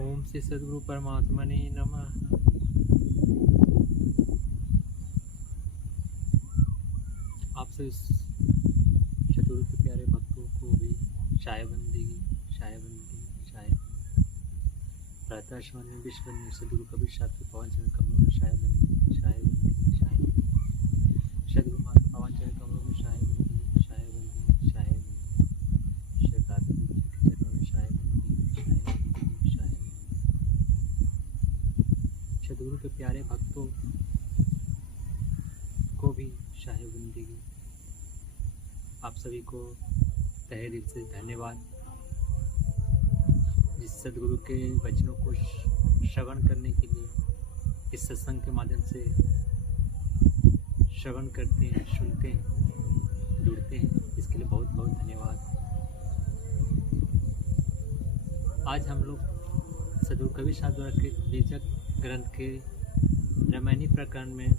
ओम श्री सद्गुरु परमात्मा ने नमः। आप सभी सद्गुरु के प्यारे भक्तों को भी शायबंदी प्रातः श्रवण में विश्व में सद्गुरु कबीर साहब के पवन चरण कमलों में शायबंदी सद्गुरु माता पवन चरण कमलों में शायबंदी सद्गुरु के प्यारे भक्तों को भी शायबंदी। आप सभी को तहे दिल से धन्यवाद। जिस सद्गुरु के वचनों को श्रवण करने के लिए इस सत्संग के माध्यम से श्रवण करते हैं, सुनते हैं, जुड़ते हैं, इसके लिए बहुत बहुत धन्यवाद। आज हम लोग सद्गुरु कबीर साहब द्वारा के बीजक ग्रंथ के रामायणी प्रकरण में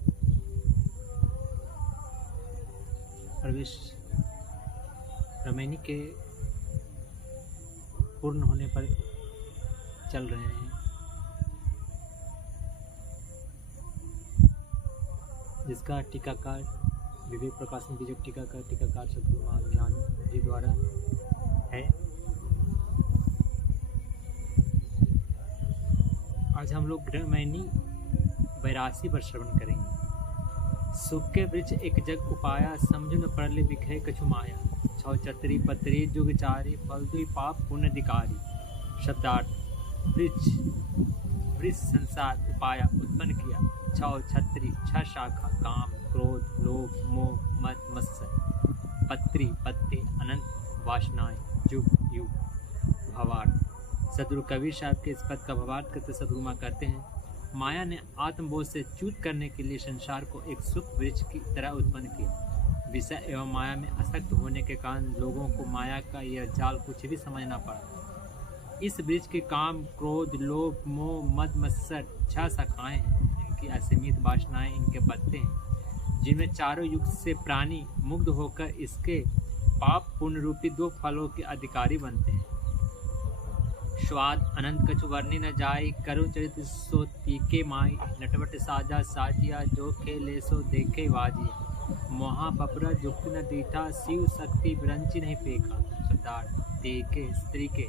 प्रवेश रामायणी के पूर्ण होने पर चल रहे हैं, जिसका टीकाकार विवेक प्रकाशन बीजक टीकाकार सद्गुरु महाज्ञान जी द्वारा है। आज हम लोग रामायणी 82 पर श्रवण करेंगे। सुख के वृक्ष एक जग उपाया, समझ न पड़ले बिखे कछु माया। छौ चतरी पतरी जुग चारी, फल दुई पाप पुण्य अधिकारी। शब्दार्थ: वृक्ष संसार उपाया उत्पन्न किया। छौ छतरी छह शाखा, काम क्रोध लोभ मोह मद मत्सर। पत्री पत्ते अनंत वासनाएं, जुग युग। भावार्थ: सद्गुरु कबीर साहब के इस पद का भावार्थ करते सद्गुरु मां कहते हैं, माया ने आत्मबोध से च्युत करने के लिए संसार को एक सुख वृक्ष की तरह उत्पन्न किया। विषय एवं माया में आसक्त होने के कारण लोगों को माया का यह जाल कुछ भी समझना पड़ा। इस वृक्ष के काम क्रोध लोभ मोह मद मत्सर 6 शाखाएं हैं। इनकी असीमित वासनाएं इनके पत्ते हैं, जिनमें चारों युग से प्राणी मुग्ध होकर इसके पाप पुण्य रूपी 2 फलों के अधिकारी बनते हैं। स्वाद अनंत कछु वर्णि न जाई, करु चरित सो तीके माई। नटवट साजा साजिया, जो खेले सो देखे वाजिया। मोहा बपरा जुक्त न दीठा, शिव शक्ति विरंची नहीं फेंका। शब्दार्थ: देखे स्त्री के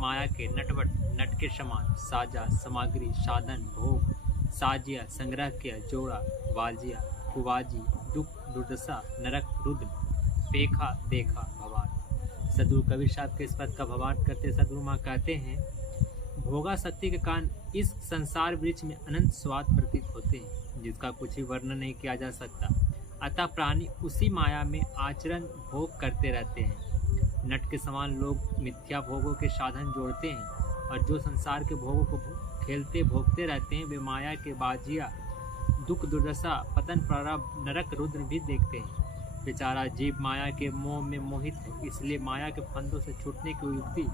माया के नटवट नट के समान, साजा सामग्री साधन भोग, साजिया संग्रह किया जोड़ा, वाजिया कुवाजी दुख दुर्दशा नरक रुद्र, पेखा देखा। भवान सद्गुरु कबीर साहब के इस पद का भावार्थ करते सद्गुरु मां कहते हैं, भोगा शक्ति के कारण इस संसार वृक्ष में अनंत स्वाद प्रतीत होते हैं, जिसका कुछ ही वर्णन नहीं किया जा सकता। अतः प्राणी उसी माया में आचरण भोग करते रहते हैं। नट के समान लोग मिथ्या भोगों के साधन जोड़ते हैं, और जो संसार के भोगों को खेलते भोगते रहते हैं, वे माया के बाजिया दुख दुर्दशा पतन प्रारब्ध नरक रुद्र भी देखते हैं। बेचारा जीव माया के मोह में मोहित है, इसलिए माया के फंदों से छूटने की युक्ति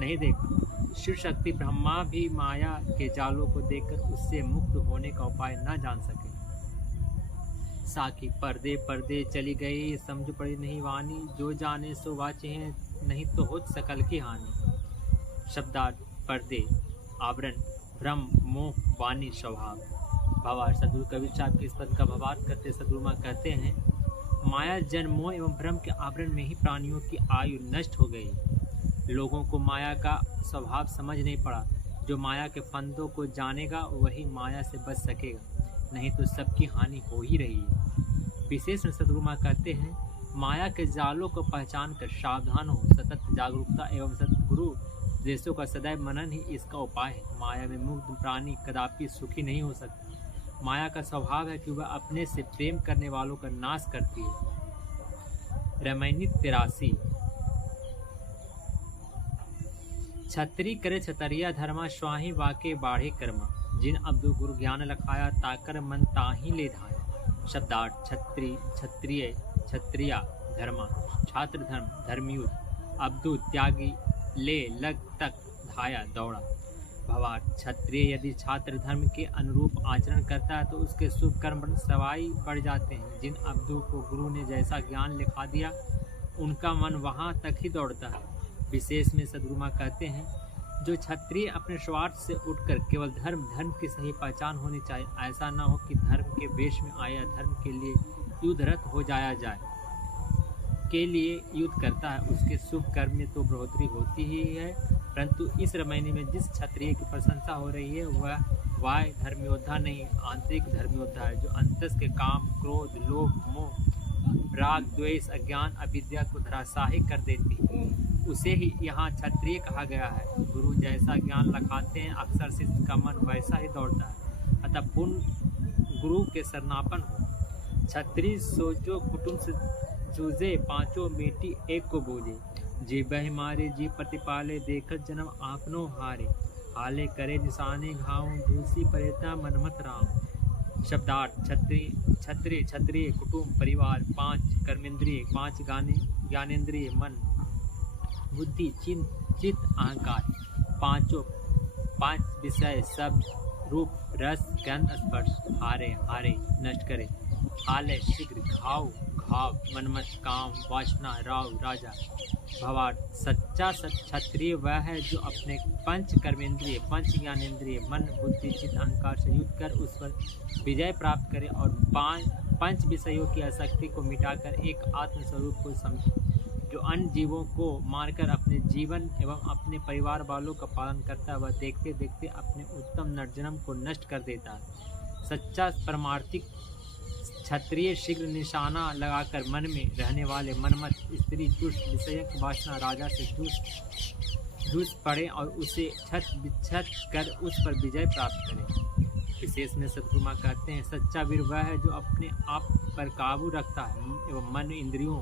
नहीं देखा। शिव शक्ति ब्रह्मा भी माया के जालों को देखकर उससे मुक्त होने का उपाय न जान सके। साकी पर्दे पर्दे चली गई, समझ पड़ी नहीं वाणी। जो जाने सो वाचे हैं, नहीं तो हो सकल की हानि। शब्दार्थ: पर्दे आवरण भ्रम मोह वाणी स्वभाव। भावार्थ: सद्गुरु कबीर साहब के इस पद का भावार्थ करते सद्गुरु मां कहते हैं, माया जन्म मोह एवं भ्रम के आवरण में ही प्राणियों की आयु नष्ट हो गई। लोगों को माया का स्वभाव समझ नहीं पड़ा। जो माया के फंदों को जानेगा वही माया से बच सकेगा, नहीं तो सबकी हानि हो ही रही है। विशेष में सद्गुरु मां कहते हैं, माया के जालों को पहचान कर सावधान हो। सतत जागरूकता एवं सद्गुरु उपदेशों का सदैव मनन ही इसका उपाय है। माया में मुग्ध प्राणी कदापि सुखी नहीं हो सकता। माया का स्वभाव है कि वह अपने से प्रेम करने वालों का नाश करती है। रामायणी 83। छतरी करे छतरिया धर्मा, स्वाही वाके बाढ़े कर्मा। जिन अब्दु गुरु ज्ञान लखाया, ताकर मन ताही ले धाया। शब्दार्थ: छत्री क्षत्रिय क्षत्रिया धर्मा, छात्र धर्म धर्मयुद्ध। अब्दु त्यागी, ले लग तक धाया दौड़ा। भावार्थ: क्षत्रिय यदि छात्र धर्म के अनुरूप आचरण करता है तो उसके शुभ कर्म सवाई बढ़ जाते हैं। जिन अब्दू को गुरु ने जैसा ज्ञान लिखा दिया, उनका मन वहाँ तक ही दौड़ता है। विशेष में सद्गुरु मां कहते हैं, जो क्षत्रिय अपने स्वार्थ से उठकर केवल धर्म की सही पहचान होनी चाहिए। ऐसा न हो कि धर्म के वेश में आया धर्म के लिए युद्धरत हो जाया जाए, के लिए युद्ध करता है। उसके शुभ कर्म में तो बढ़ोतरी होती ही है, परंतु इस रामायण में जिस क्षत्रिय की प्रशंसा हो रही है वह वाय धर्मयोद्धा नहीं, आंतरिक धर्मयोद्धा है, जो अंतस के काम, क्रोध, लोभ, मोह, राग, द्वेष, अज्ञान, अविद्या को धराशाही कर देती है। उसे ही यहाँ क्षत्रिय कहा गया है। गुरु जैसा ज्ञान लखाते हैं, अक्सर शिष्य का मन वैसा ही दौड़ता है। अतः पूर्ण गुरु के शरणापन हो। क्षत्रिय सोचो कुटुंब से जूझे, पांचों बेटी एक को बूझे। जी बह मारे जी प्रतिपाले, देखत जन्म आपनो हारे। हाले करे निशाने घाव, दूसरी परेता मनमत राम। शब्दार्थ क्षत्रिय कुटुंब परिवार, 5 कर्मेंद्रिय, 5 ज्ञानेंद्रिय, मन बुद्धि चित्त अहंकार, 5 विषय शब्द रूप रस गंध स्पर्श। हारे नष्ट करे। हाले शीघ्र, घाव मनमत काम वासना राव राजा। भवार्थ सच्चा क्षत्रिय वह है जो अपने 5 कर्मेंद्रिय, 5 ज्ञानेंद्रिय, मन बुद्धि चित्त अहंकार से युद्ध कर उस पर विजय प्राप्त करे और 5 विषयों की आसक्ति को मिटाकर एक आत्मस्वरूप को समझे, जो अन्य जीवों को मारकर अपने जीवन एवं अपने परिवार वालों का पालन करता है। वह देखते देखते अपने उत्तम नरजन्म को नष्ट कर देता है। सच्चा परमार्थिक क्षत्रिय शीघ्र निशाना लगाकर मन में रहने वाले मनमत स्त्री तुष्ट विषयक वासना राजा से दूस पड़े और उसे छत बिछत कर उस पर विजय प्राप्त करे। विशेष में सद्गुरु मां कहते हैं, सच्चा वीर वह है जो अपने आप पर काबू रखता है एवं मन इंद्रियों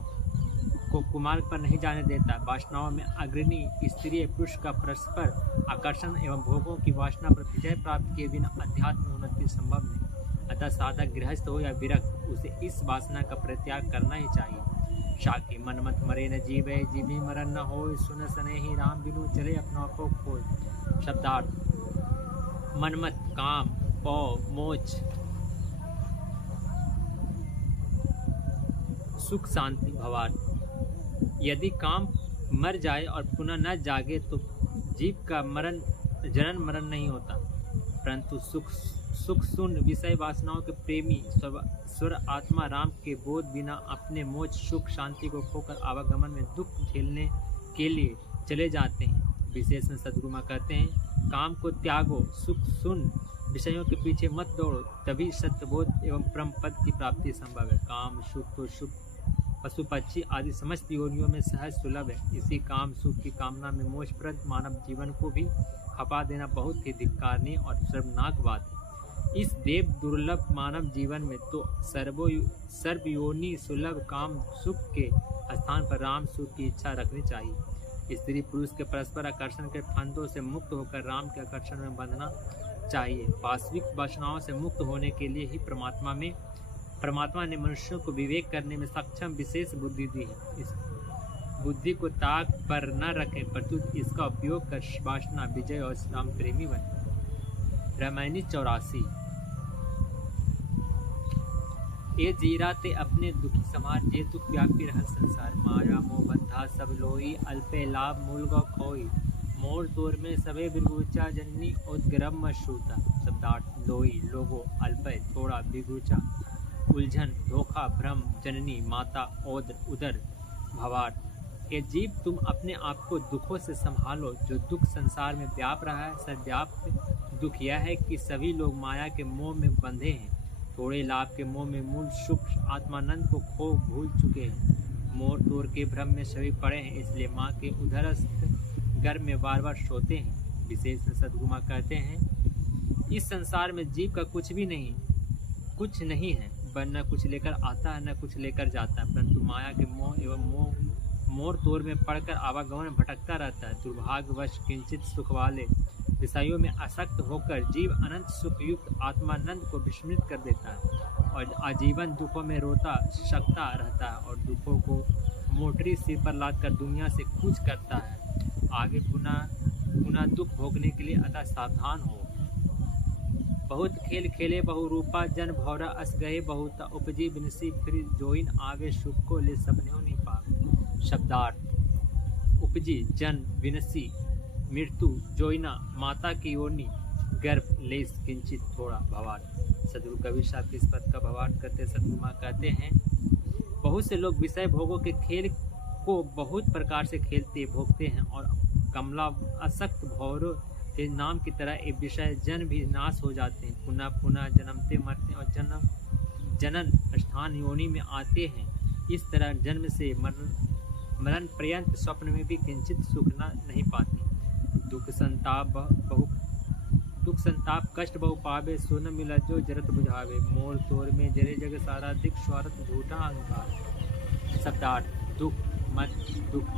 को कुमार्ग पर नहीं जाने देता। वासनाओं में अग्रणी स्त्री पुरुष का परस्पर आकर्षण एवं भोगों की वासना पर विजय प्राप्त किए बिना अध्यात्म उन्नति संभव नहीं। अतः साधक गृहस्थ हो या विरक्त, उसे इस वासना का परित्याग करना ही चाहिए। शाकी मनमत मरे न जीवे, जीवी मरण न होय, सुन सने ही राम बिनु चले अपना को खोय। शब्दार्थ मनमत काम पौ मोच सुख शांति। भवार्थ यदि काम मर जाए और पुनः न जागे तो जीव का जनन मरण नहीं होता, परंतु सुख शून्य विषय वासनाओं के प्रेमी स्वर आत्मा राम के बोध बिना अपने मोक्ष सुख शांति को खोकर आवागमन में दुख झेलने के लिए चले जाते हैं। विशेष में सद्गुरु मां कहते हैं, काम को त्यागो, सुख शून्य विषयों के पीछे मत दौड़ो, तभी सत्यबोध एवं परम पद की प्राप्ति संभव है। काम सुख तो शुभ पशु पक्षी आदि समस्त योनियों में सहज सुलभ है। इसी काम सुख की कामना में मोक्षप्रद मानव जीवन को भी खपा देना बहुत ही धिक्कारनीय और शर्मनाक बात है। इस देव दुर्लभ मानव जीवन में तो सर्वयोनि सुलभ काम सुख के स्थान पर राम सुख की इच्छा रखनी चाहिए। स्त्री पुरुष के परस्पर आकर्षण के फंदों से मुक्त होकर राम के आकर्षण में बंधना चाहिए। वास्तविक वासनाओं से मुक्त होने के लिए ही परमात्मा ने मनुष्यों को विवेक करने में सक्षम विशेष बुद्धि दी है। इस बुद्धि को ताक पर न रखें, परंतु इसका उपयोग कर वासना विजय और राम प्रेमी बने। रामायणी 84। ये जीरा ते अपने दुखी समाज, जे दुख व्यापी रह संसार। माया मोह बंधा सब लोई, अल्पे लाभ मूल गौ खोई। मोर तोर में सबे बिरगुचा, जननी उद्ग्रम मशूता। शब्दार्थ लोई लोगो, अल्पे थोड़ा, बिगुचा उलझन धोखा भ्रम, जननी माता ओद्र उदर। भवार्थ ये जीव तुम अपने आप को दुखों से संभालो। जो दुख संसार में व्याप रहा है, सर्वव्याप्त दुख यह है कि सभी लोग माया के मोह में बंधे हैं। थोड़े लाभ के मोह में मूल सुख आत्मानंद को खो भूल चुके हैं। मोर तोर के भ्रम में सभी पड़े हैं, इसलिए माँ के उदरस्थ गर्भ में बार बार सोते हैं। विशेष में सद्गुरु मां कहते हैं, इस संसार में जीव का कुछ नहीं है, वह न कुछ लेकर आता है न कुछ लेकर जाता है, परंतु माया के मोह एवं मोर तोर में पड़कर आवागमन भटकता रहता है। दुर्भाग्यवश किंचित सुख वाले विषयों में आसक्त होकर जीव अनंत सुखयुक्त आत्मानंद को विस्मृत कर देता है और आजीवन दुखों में रोता सकता रहता है और दुखों को मोटरी सिर पर लादकर दुनिया से कूच करता है। आगे पुनः दुख भोगने के लिए अतः सावधान हो। बहुत खेल खेले बहु रूपा, जन भौरा अस गए बहुता। उपजी बिनसी फिर जोइन आवे, सुख को ले सबने नहीं पा। शब्दार्थ उपजी जन विनसी मृत्यु जोइना माता की योनि गर्भ लेस किंचित थोड़ा भवाट। सदगुरु कबीर साहब इस पद का भवाट करते सदगुरु माँ कहते हैं, बहुत से लोग विषय भोगों के खेल को बहुत प्रकार से खेलते भोगते हैं और कमला असक्त भौरों के नाम की तरह ये विषय जन भी नाश हो जाते हैं, पुनः पुनः जन्मते मरते और जनन स्थान योनि में आते हैं। इस तरह जन्म से मरण पर्यंत स्वप्न में भी किंचित सुख नहीं पाते। दुख संताप कष्ट बहु पावे, सोन मिला जो जरत बुझावे। मोर तोर में जरे जग सारा, दिख स्वार्थ झूठा अहंकार। शब्दार्थ: दुख मत दुख,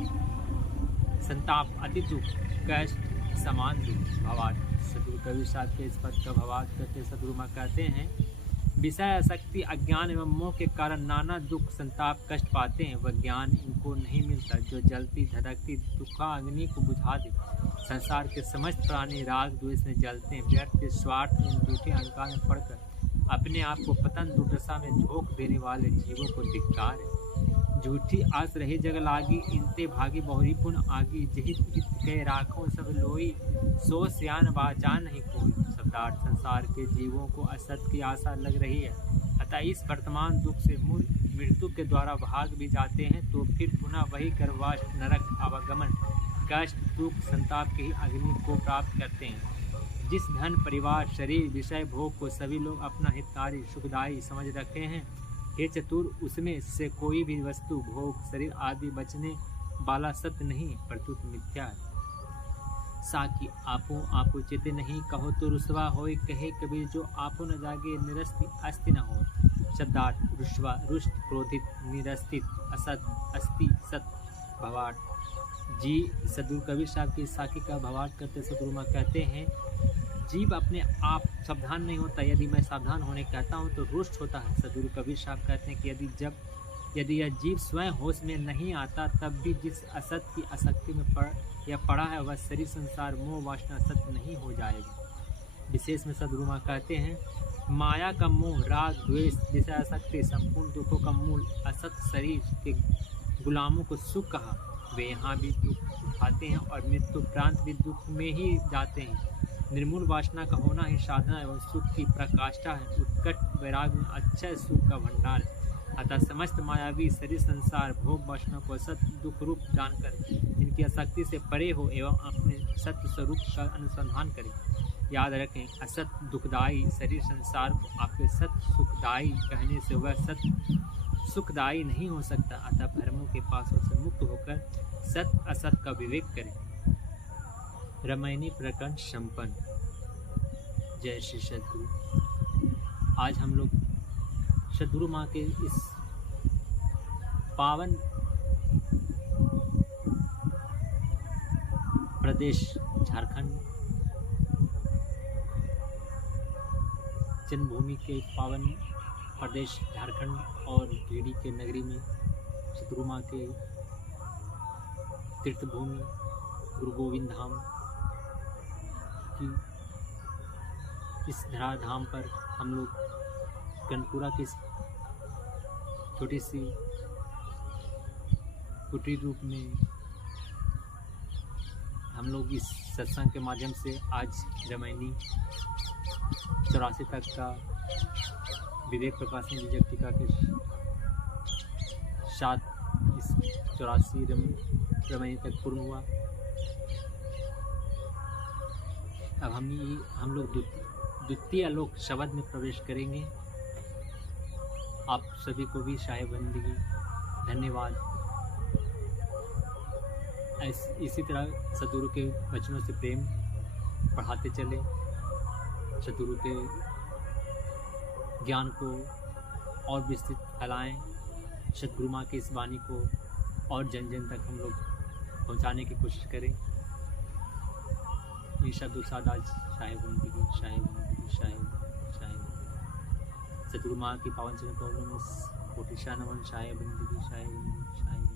संताप अति दुख, कष्ट समान दुख। भावार्थ: सदगुरु कबीर साहब के इस पद का भावार्थ करते सदगुरु माँ कहते हैं, विषय आसक्ति अज्ञान एवं मोह के कारण नाना दुख संताप कष्ट पाते हैं। वह ज्ञान इनको नहीं मिलता जो जलती धड़कती दुखा अग्नि को बुझा दे। संसार के समस्त प्राणी राग द्वेष में जलते हैं। व्यर्थ के स्वार्थ में झूठे अहंकार में पड़कर अपने आप को पतन दुर्दशा में झोंक देने वाले जीवों को धिक्कार है। झूठी आस रही जग लागी, इनते भागी बहुरी पुन आगी। जहित हित के राखों सब लोई, सो सियान बाजान नहीं कोई। शब्दार्थ: संसार के जीवों को असत की आशा लग रही है, अतः इस वर्तमान दुख से मृत्यु के द्वारा भाग भी जाते हैं तो फिर पुनः वही गर्भवास नरक आवागमन कष्ट दुख संताप की अग्नि को प्राप्त करते हैं। जिस धन परिवार शरीर विषय भोग को सभी लोग अपना हितकारी सुखदायी समझ रखे हैं, हे चतुर, उसमें से कोई भी वस्तु भोग शरीर आदि बचने वाला सत्य नहीं प्रत्युत मिथ्या है। साकी आपो चित नहीं, कहो तो रुसवा होय। कहे कबीर जो आपो न जागे, निरस्ति अस्ति न हो। शब्दार्थ: रुष्वा रुष्ट क्रोधित, निरस्तित असत, अस्ति सत। भवार्थ: जी सदगुरु कबीर साहब की साकी का भवार्थ करते सदगुरु माँ कहते हैं, जीव अपने आप सावधान नहीं होता, यदि मैं सावधान होने कहता हूँ तो रुष्ट होता है। सदगुरु कबीर साहब कहते हैं कि यदि यह जीव स्वयं होश में नहीं आता, तब भी जिस असत की आसक्ति में पड़ा है वह शरीर संसार मोह वासना सत्य नहीं हो जाएगा। विशेष में सदगुरु माँ कहते हैं, माया का मोह राग द्वेष विषय आसक्ति संपूर्ण दुखों का मूल असत शरीर के गुलामों को सुख कहा। वे यहाँ भी दुख उठाते हैं और मृत्यु उपरांत भी दुख में ही जाते हैं। निर्मूल वासना का होना ही साधना एवं सुख की प्रकाष्ठा है। उत्कट वैराग में अक्षय सुख का भंडार है। अतः समस्त मायावी शरीर संसार भोग वासना को सत्य दुख रूप जानकर इनकी आसक्ति से परे हो एवं अपने सत्य स्वरूप का अनुसंधान करें। याद रखें, असत दुखदायी शरीर संसार को आपके सत्य सुखदायी कहने से वह सत्य सुखदायी नहीं हो सकता। अतः भ्रमों के पासों से मुक्त होकर सत्य असत का विवेक करें। रामायणी प्रकरण संपन्न। जय श्री सद्गुरु। आज हम लोग सद्गुरु माँ के इस पावन प्रदेश झारखंड जन्मभूमि के पावन प्रदेश झारखंड और गिरिडि के नगरी में सद्गुरु माँ के तीर्थभूमि गुरु गोविंद धाम की इस धराधाम पर हम लोग गणपुरा की छोटी सी कुटीर रूप में हम लोग इस सत्संग के माध्यम से आज रामायणी 84 तक का विवेक प्रकाशन विजय टीका के साथ इस 84 रामायणी तक पूर्ण हुआ। अब हम लोग द्वितीय आलोक शब्द में प्रवेश करेंगे। आप सभी को भी शाहे बंदगी धन्यवाद। इसी तरह सद्गुरु के वचनों से प्रेम बढ़ाते चले, सद्गुरु के ज्ञान को और विस्तृत फैलाएं, सद्गुरु माँ की इस वाणी को और जन जन तक हम लोग पहुँचाने की कोशिश करें। ये शब्द साथ आज शाहे बंदगी शाहे बंदगी शाहे शाहे सद्गुरु माँ की पावन चरण कमलों में कोटि नमन। शाहे बंदगी शाहे बंदगी शाहे